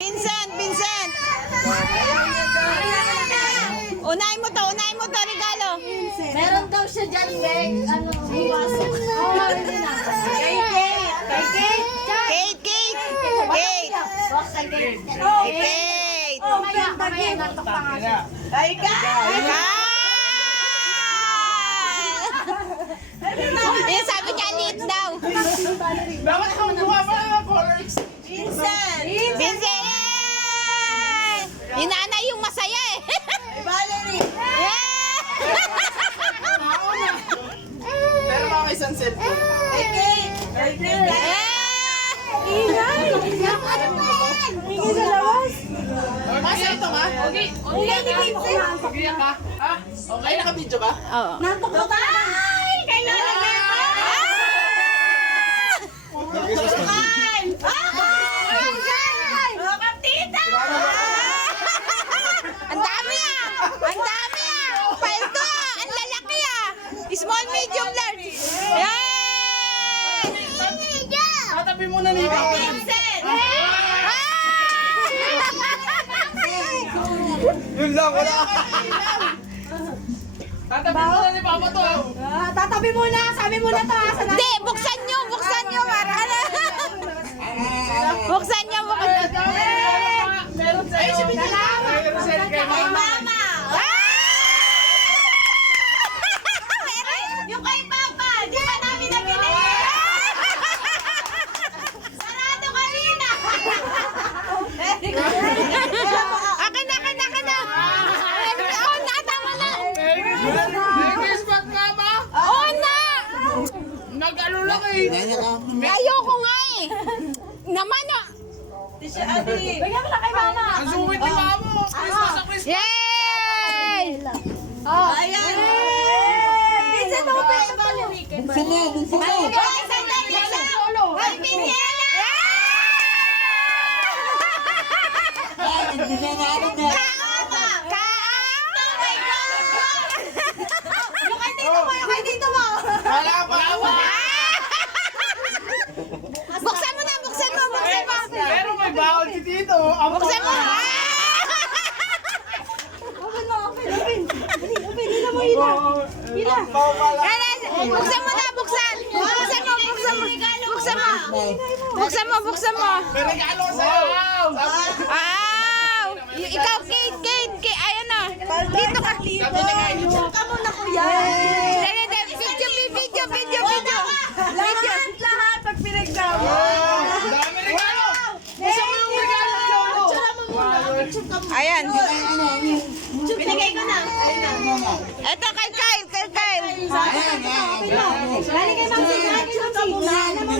Vincent, Vincent! Unahin mo to, regalo. Meron daw siya dyan, Greg. Ano, buwasok. Hindi na. Kay Kate. Kate! Box kay Kate. Kate! Mamaya, nantok pa nga siya. Ay, eh, sabi niya, liit daw. Dapat ikaw gumawa ng colors. Vincent! Yung nanay yung masaya eh. Valerie! Pero mga isang cellphone. Masa ito ka? Okay. Okay ka? Ha? Okay, naka-video ka? Oo. Nantok pa ka. Ang dami ah! Ang dami ah! Paldo ah! Ang lalaki ah! Small, medium, large! Yan! Tatabi mo na ni Papa. Yun lang, wala. Tatabi mo na ni Papa to. Tatabi muna. Sabi muna to. Hindi! Buksan nyo! Buksan nyo! Buksan nyo! Meron sa'yo. Meron sa'yo kay Mama. Yung kay Papa, di ba namin nabili? Sarado kanina. Akin na! Oo na! Tama na! Nag-kiss back ka ba? Oo na! Nag-ano lang eh. Ayoko nga eh! Naman ah! Bigyan mo na kay Mama. Ang sungit ni Mama. Christmas sa Christmas. Yay! Ayan. Vincent, open. Buksan mo! Hoy, sandali lang. Hoy, Piniela. Hindi na naabot na! Yung kay dito mo. Wala pa. Buksan mo na! Buksan mo! Pero may bawal si Tito. Ang Buksan mo! Buksan mo na! Buksan! Buksan mo! May regalo sa'yo. Wow! Ikaw, Kate! Ayan na! Dito ka! Sabi niya kayo. Ka muna, kuya. Dali! Video! Lahat pag pinagdama. Ang dami regalo. Gusto mo yung regalo ni Lolo? Ayan! Binigay ko na. Ito kay Kyle! Galing kay Ma'am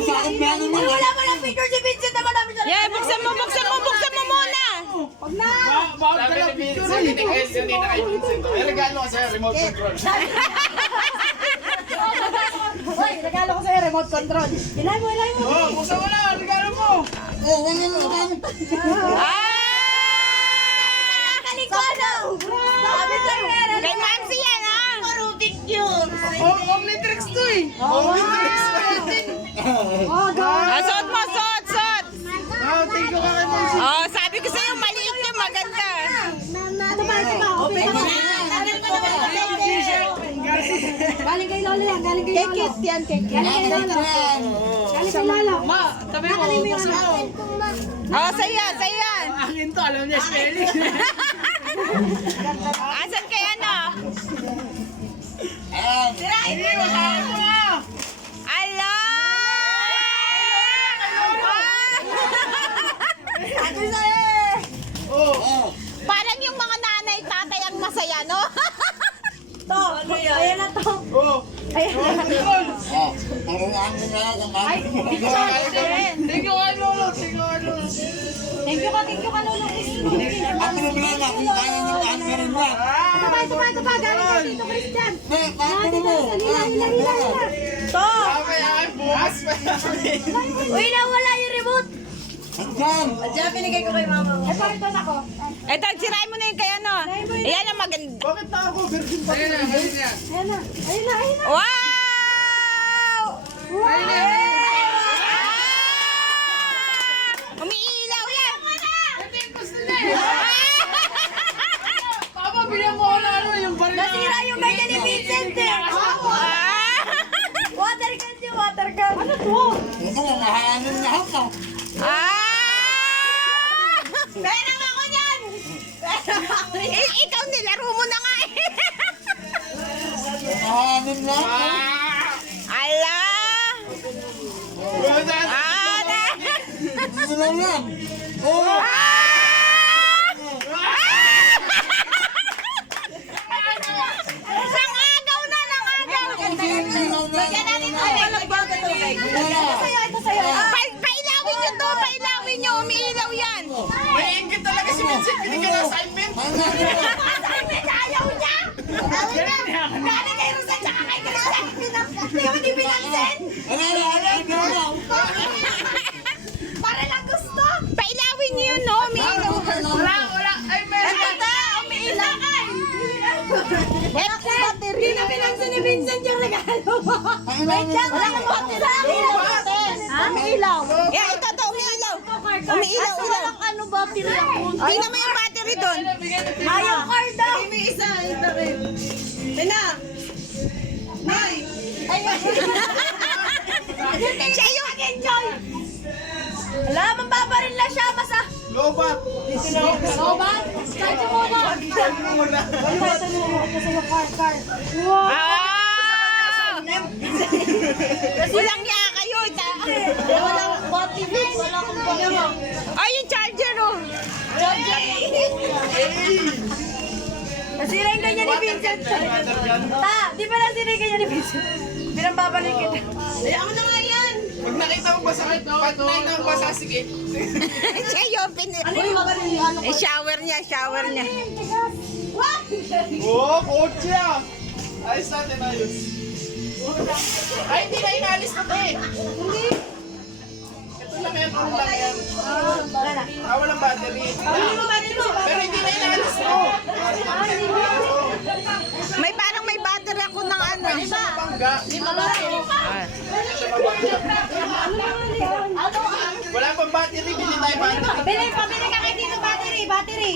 Sid. Wala mo lang picture si Vincent naman namin siya. Yeah, buksan mo muna! Huwag na. Bawal ka lang picture. Hindi na kay Vincent. May regalo ka sa'yo, remote control. Hoy, regalo ko sa'yo, remote control. Ilay mo. Oh, buksan mo na. Regalo mo. Kalikano. Sabi sa'yo, Kay Mamsi yan ah! Rubik yun. Omnitrix to eh. Omnitrix. Suot mo! Suot! Oh, thank you ka kay Monsi. Oh, sabi ko sa'yo, maliit yung maganda. Ito pa. Open mo. Galing kay Lola yan. Galing kay Lola. Kekit yan, kekit. Galing kay Lola. Galing kay Lola. Ma, tabi mo. Buksan mo. Oh, sa'yo yan! Akin to, alam niya spelling. Asan kay ano? Hindi, masahin mo na. Ala! Ako sa'yo. Oh. Parang yung mga nanay, tatay ang masaya, no? To, ayan na to. Oh. Ayan na. Thank you kay Lolo. Thank you kay Lolo. Thank you ka, Lolo. Ang problema kung kaya niyo ang meron na. Ito pa. Galing kay Tito Christian. Ano mo? Hila. To. Sabi ay bukas pa namin. Uy, nawala yung remote. Hanggang! Diyan, binigay ko kay mama. Ay, pakita na ko. Eto, sirain mo na yung kay ano. Ayan ang maganda. Bakit na ako? Virgin pa rin. Ayan na. Wow! Umiilaw yan! Ano to? Ito, mahahanin na ako. Pera ako niyan! Ikaw nilaro mo na nga eh. Mahahanin na ako. Ala! Ala! Ano lang yan? Oo. Nangagaw na, nangagaw! Bigyan natin ito. Walang bago to, Meg. Ito sa'yo, ito sa'yo. Pailawin nyo to, pailawin nyo. Umiilaw yan. May ingit talaga si Vincent. Binigyan ng assignment. Assignment, ayaw niya! Galing kay Rosan, tsaka kay Christian. Hindi mo di pinansin. Para lang gusto. Pailawin nyo yun, no? Umiilaw. Wala. Ay, meron. Eto ta, umiilaw. Eto na. Hindi na pinansin ni Vincent yung regalo mo. Wait lang, wala kang bote sa akin. Umiilaw. Yeah, ito to, umiilaw. Umiilaw, Kaso ilaw. walang ano battery ako. Tingnan mo yung battery doon. Ayaw card daw. May isa. Ito rin. Ina. Nay. Siya yung... Enjoy. Wala, mababaril na siya. Basta. Lobat. Sobat? Kahit mo ba? Muna. Ah! Walang niya kayo. Walang battery. Wala kang battery. Ay, yung charger, oh. Nasira yung ganyan ni Vincent. Ta, di ba nasira yung ganyan ni Vincent? Pinambabalik kita. Ayaw na nga yan. Pag nakita mo ba sa pag nakita mo ba sa sige. Siya yung pin... Eh, shower niya. What? Oo, kotse ah. Ayos natin, ayos. Ay, hindi na inalis na eh. Hindi. Ito lang yan, ano lang yan. Wala na. Walang battery. Hindi mo battery mo. Pero hindi na inalis mo. May parang may battery ako ng ano. Isa na bangga. Wala pang battery, bili tayo battery. Pabili ka kay dito battery.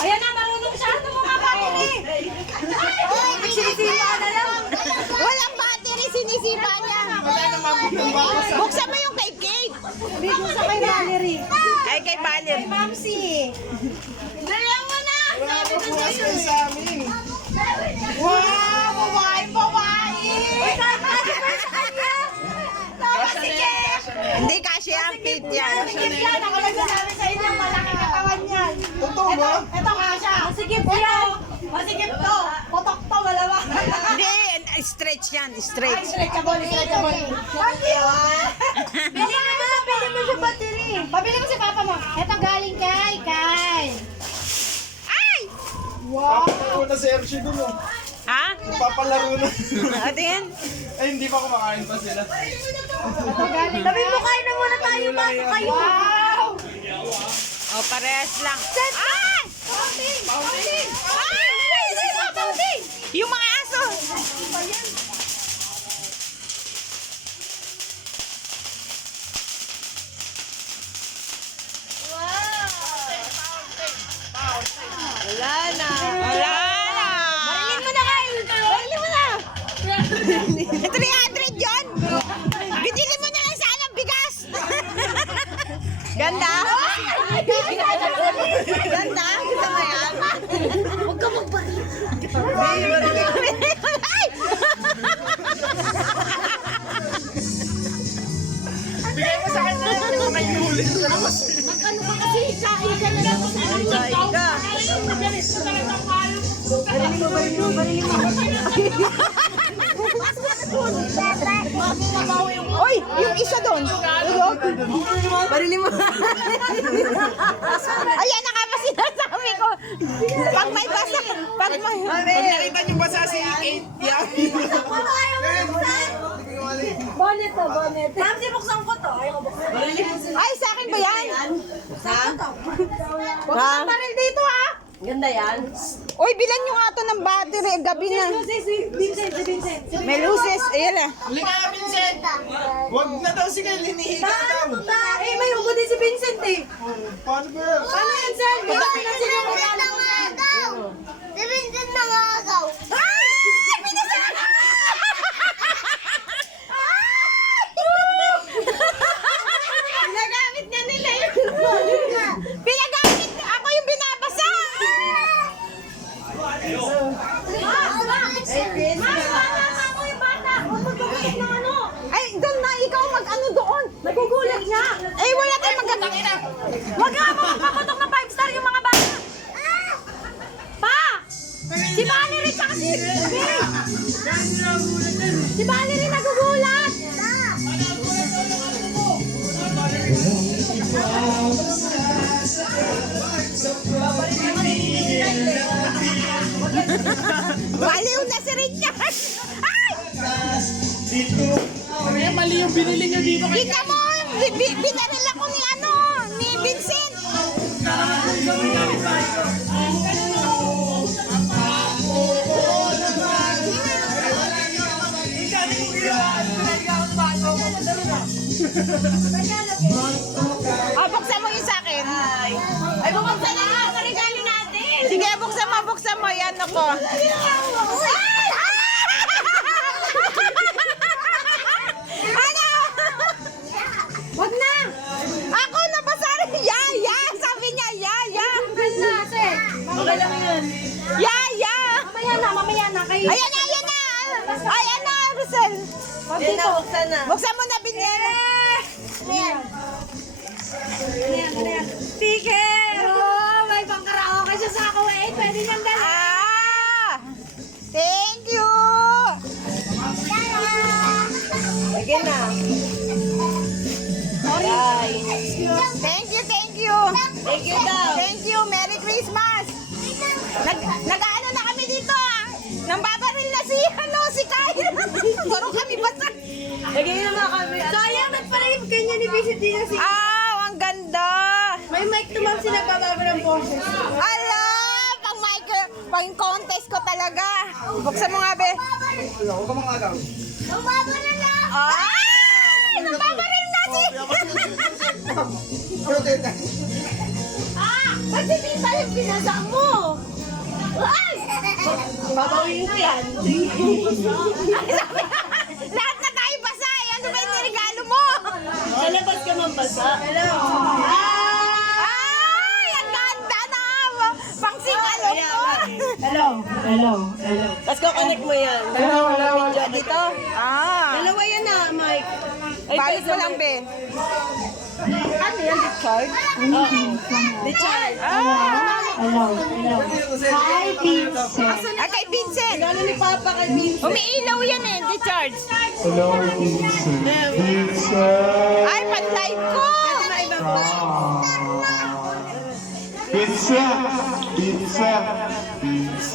Ayan na, marunong siya. Ano mo nga battery? Nagsisipa ka na lang. Walang battery, sinisipa niya. Wala naman bumaba ko sa... Buksan mo yung kay Kate. Bigyan sa kay Valerie. Ay, kay Valerie. Mamsi. Dalawa mo na. Wala pa bukas kayo sa amin. Wow! Babae! Uy, kakasya ba sa kanya? Tama si Jeff! Hindi kasi ang Kate yan. Masikip yan! Ako nagsasabi sa inyo, malaki katawan yan. Totoo ba? Ito kasya. Masikip yan. Masikip to. Potok to, malawa. Hindi, stretch yan, stretch. Stretchable. Bili mo siya battery. Pabili mo si Papa mo. Ito galing kay Kai. Ay! Papalaro na si Hershey dun oh. Ha? Papalaro na. Ate yan? Ay, hindi pa kumakain pa sila. Sabi mo, kain na muna tayo ba? Kayo. Wow! O, parehas lang. Ay! Fountain! Ay! Fountain! Yung mga aso. Wala na. Marilin mo na kayo. Marilin mo na. 300 yun. Binili mo na lang sana bigas. Ganda? Ganda? Gusto mo yan? Huwag ka magpari. Ay! Bigay mo sa akin na lang yung may huli sa labas. Ano ka kasi? Kain ka na lang. Oy, yung isa doon. Barili mo. Ayan na nga ba sinasabi ko. Pag may basa, pag may... Pag nakita niyo ba sa si Kate, yan. Bonnet to, bonnet. Ma'am, buksan ko to. Ayaw ko buksan. Ay, sa akin ba yan? Huwag Ha? kang baril dito ha. Ganda yan. Uy, bilan nyo nga to ng battery. Gabi na. Si Vincent. May luces. Ayan na. Halika, Vincent. Huwag na daw si Kyle, hinihiga daw. Eh, may ubo din si Vincent eh. Paano ba yun? Paano yan, sir? Di ba pinansin yung regalo mo? Ay! Pinasa! Huwag nga mo magpapatok ng 5 star yung mga bata. Pa! Si Valerie tsaka si Si Valerie nagugulat. Baliw na si Richard! Ay! Ay, mali yung binili niyo dito. Kita mo! Binaril ako ni ano, ni Vincent! Buksan mo yung sa akin. Ay, bumagsan na nga ang regalo natin. Sige, buksan mo. Yan ako. Ano? Wag na. Ako na ba sorry? Ya! Sabi niya, ya! Wag na, ate. Okay lang yan. Ya! Mamaya na. Kayo. Ayan na! Ayan na, Rosel! Wag dito. Buksan na. Buksan mo na, Binyera! Ayan. Sticker! Oh, may pangkaraoke siya sa ako. Pwede niyang dala. Thank you! Sige na. Thank you! Thank you daw. Thank you! Merry Christmas! Nag-ano na kami dito Nang babaril na si Kyle! Puro kami basa! Lagay na mga kami. Sayang, ba't pala yung ganyan ni Vincent din na si... Ang ganda! May mic naman sila bababa ng boses. Ala! Pang contest ko talaga! Buksan mo nga, be! Huwag ka mga agaw. Ay! Nababaril na si... Ba't si Tita yung pinasa mo? Ay! Babawin ko yan. Lahat na tayo basa eh! Ano ba yung regalo mo? Sa labas ka man basa. Hello. Ay! Ang ganda na! Pang singalo ko! Hello. Tapos ko-connect mo yan. Video dito. Dalawa yan na, Mike. Balot mo lang, be. Ano yan, Richard? Richard. Kay Vincent. Regalo ni Papa kay Vincent. Umiilaw yan eh, Richard. Hello, Vincent. Vincent. Ay, pan-live ko! Vincent. Vincent.